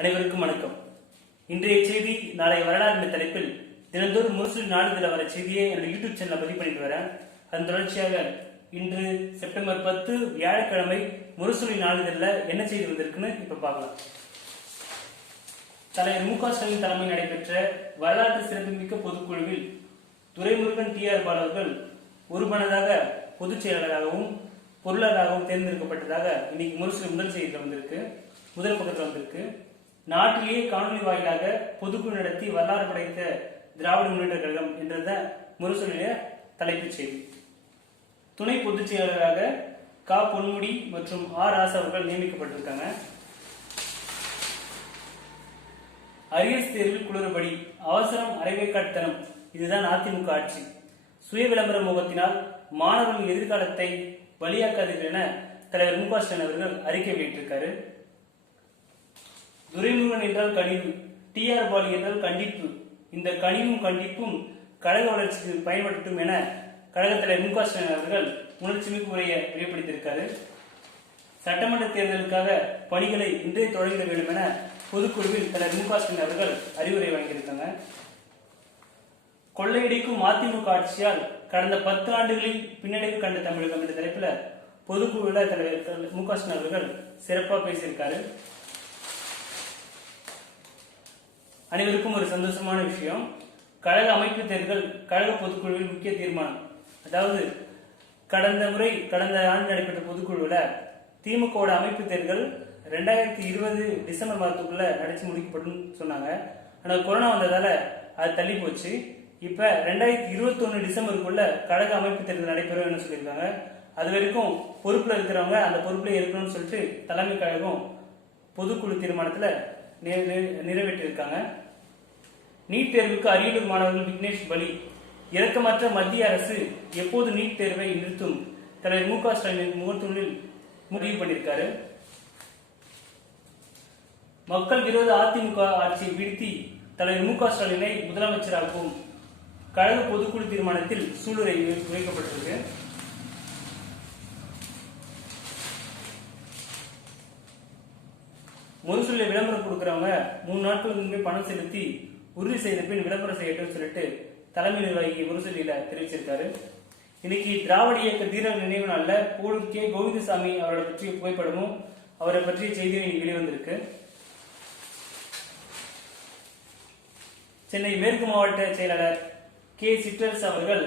அனைவருக்கும் வணக்கம். இன்றைய செய்தி நாளை வரலாறு என்ற தலைப்பில் தினந்தோறும் முரசொலி நாளிதழ வர செய்தியை என்னுடைய யூடியூப் சேனல் பதிவு பண்ணிட்டு வரேன். அதன் தொடர்ச்சியாக இன்று செப்டம்பர் பத்து வியாழக்கிழமை முரசொலி நாளிதழில் என்ன செய்தி வந்திருக்குன்னு இப்ப பார்க்கலாம். தலைவர் மு க ஸ்டாலின் தலைமையில் நடைபெற்ற வரலாற்று சிறப்புமிக்க பொதுக்குழுவில் துரைமுருகன் டி ஆர் பாலவர்கள் ஒருமனதாக பொதுச் செயலாளராகவும் பொருளாளராகவும் தேர்ந்தெடுக்கப்பட்டதாக இன்னைக்கு முரசொலி முதல் செய்தியில் வந்திருக்கு. முதல் பக்கத்தில் வந்திருக்கு. நாட்டிலேயே காணொலி வாயிலாக பொதுக்குழு நடத்தி வரலாறு படைத்த திராவிட முன்னேற்ற கழகம் என்றத முரசொலிய தலைப்புச் செய்தி. துணை பொதுச் செயலாளராக கா. பொன்முடி மற்றும் ஆர். ராசா அவர்கள் நியமிக்கப்பட்டிருக்காங்க. அரியர்ஸ் தேர்வில் குளறுபடி அவசரம் அரைவேக்காட்டுத்தனம் இதுதான் அதிமுக ஆட்சி. சுய விளம்பர முகத்தினால் மாணவர்களின் எதிர்காலத்தை பலியாக்காதீர்கள் என தலைவர் மு க ஸ்டாலின் அவர்கள் அறிக்கை வெளியிட்டிருக்காரு. துரைமுருகன் என்றால் கனிவு டி ஆர் பாலி என்றால் கண்டிப்பு. இந்த கனிவும் கண்டிப்பும் கழக வளர்ச்சிக்கு பயன்படுத்தும் என கழகத்தில் மு க ஸ்டாலின் அவர்கள் உணர்ச்சிமிகு உரையை வெளிப்படுத்தியிருக்காரு. சட்டமன்ற தேர்தலுக்காக பணிகளை இன்றே தொடங்கிட வேண்டும் என பொதுக்குழுவில் தலைவர் மு க ஸ்டாலின் அவர்கள் அறிவுரை வழங்கியிருக்காங்க கொள்ளையடிக்கும் அதிமுக ஆட்சியால் கடந்த பத்து ஆண்டுகளில் பின்னடைவு கண்ட தமிழகம் என்ற தலைப்பில் பொதுக்குழுவில் தலைவர் மு க ஸ்டாலின் அவர்கள் சிறப்பாக பேசியிருக்காரு. அனைவருக்கும் ஒரு சந்தோஷமான விஷயம். கழக அமைப்பு தேர்தல் கழக பொதுக்குழுவில் முக்கிய தீர்மானம். அதாவது கடந்த முறை கடந்த ஆண்டு நடைபெற்ற பொதுக்குழுவில் திமுகவோட அமைப்பு தேர்தல் ரெண்டாயிரத்தி இருபது டிசம்பர் மாதத்துக்குள்ள நடத்தி முடிக்கப்படும் சொன்னாங்க. ஆனால் கொரோனா வந்ததால அது தள்ளி போச்சு. இப்ப ரெண்டாயிரத்தி இருபத்தொன்னு டிசம்பருக்குள்ள கழக அமைப்பு தேர்தல் நடைபெறும் சொல்லியிருக்காங்க. அது வரைக்கும் பொறுப்புல இருக்கிறவங்க அந்த பொறுப்புல இருக்கணும்னு சொல்லிட்டு தலைமை கழகம் பொதுக்குழு தீர்மானத்துல நிறைவேற்றியிருக்காங்க நீட் தேர்வுக்கு அரியலூர் மாணவர்கள் விக்னேஷ் பலி. இரக்கமற்ற மத்திய அரசு எப்போது நீட் தேர்வை நிறுத்தும்? தலைவர் மு. க. ஸ்டாலின் முகத்தூணில் முடிவு பண்ணியிருக்காரு. மக்கள் விரோத அதிமுக ஆட்சியை வீழ்த்தி தலைவர் மு. க. ஸ்டாலினை முதலமைச்சராகவும் கழக பொதுக்குழு தீர்மானத்தில் சூளுரை உரைக்கப்பட்டிருக்கு முரசொலியில் விளம்பரம் கொடுக்கறவங்க மூணு நாட்களுக்கு முன்பே பணம் செலுத்தி உறுதி செய்த பின் விளம்பரம் செய்யட்டும் சொல்லிட்டு தலைமை நிர்வாகி முரசொலியில தெரிவிச்சிருக்காரு. இன்னைக்கு திராவிட இயக்க தீரர் நினைவு நாள்ல போலூர் கே கோவிந்தசாமி அவரை பற்றிய புகைப்படமும் அவரை பற்றிய செய்தியும் வெளிவந்திருக்கு. சென்னை மேற்கு மாவட்ட செயலாளர் கே சிற்றரசு அவர்கள்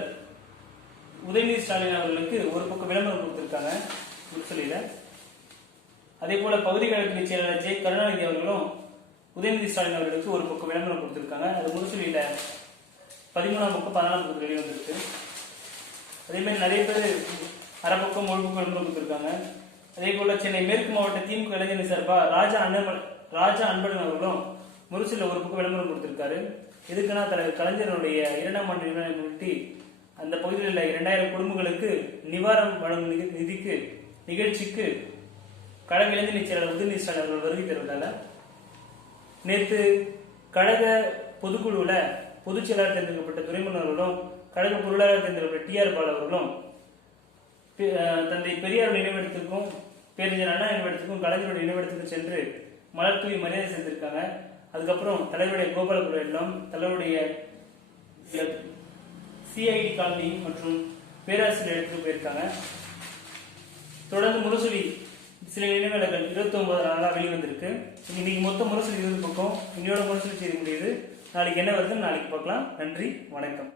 உதயநிதி ஸ்டாலின் அவர்களுக்கு ஒரு பக்கம் விளம்பரம் கொடுத்திருக்காங்க முரசொலியில. அதே போல பகுதி கழக செயலாளர் ஜெய கருணாநிதி அவர்களும் உதயநிதி ஸ்டாலின் அவர்களுக்கு ஒரு பக்கம் விளம்பரம் கொடுத்திருக்காங்க. அது முரசொலியில பதிமூணாம் பக்கம் பதினாலாம் பக்கம் வெளியே வந்திருக்கு அதே மாதிரி நிறைய பேர் அரை பக்கம் ஒரு பக்கம் விளம்பரம் கொடுத்திருக்காங்க. அதே போல சென்னை மேற்கு மாவட்ட திமுக இளைஞர் சார்பா ராஜா அன்பன் ராஜா அன்பழகன் அவர்களும் முரசொலியில் ஒரு பக்கம் விளம்பரம் கொடுத்திருக்காரு. எதுக்குன்னா தலைவர் கலைஞருடைய இரண்டாம் ஆண்டு நினைவை முன்னிட்டு அந்த பகுதியில் உள்ள இரண்டாயிரம் குடும்பங்களுக்கு நிவாரணம் வழங்கும் நிதி- நிதிக்கு நிகழ்ச்சிக்கு கழக இளைஞர் செயலாளர் உதயநிதி ஸ்டாலின் அவர்கள் வருகை தருவதால நேற்று கழக பொதுக்குழுவில் பொதுச் செயலாளர் தேர்ந்தெடுக்கப்பட்ட துரைமுன் அவர்களும் கழக பொருளாளர் தேர்ந்தெடுக்கப்பட்ட டி ஆர் பால் அவர்களும் பெ- தந்தை பெரியார் நினைவிடத்துக்கும் பேரறிஞர் அண்ணா நினைவிடத்துக்கும் கலைஞருடைய நினைவிடத்துக்கு சென்று மலர் தூவி மரியாதை செஞ்சிருக்காங்க அதுக்கப்புறம் தலைவருடைய கோபாலபுரம் இல்லம் தலைவருடைய சிஐடி காலனி மற்றும் பேராசிரியர் இடத்துக்கு போயிருக்காங்க. தொடர்ந்து முரசொலி சில நினைவுகள் இருபத்தி ஒன்பது நாளாக வெளிவந்திருக்கு. இன்னைக்கு மொத்த முரசொலி இருபது பக்கம். இன்னையோட முரசொலி செய்ய முடியுது. நாளைக்கு என்ன வருதுன்னு நாளைக்கு பார்க்கலாம். நன்றி. வணக்கம்.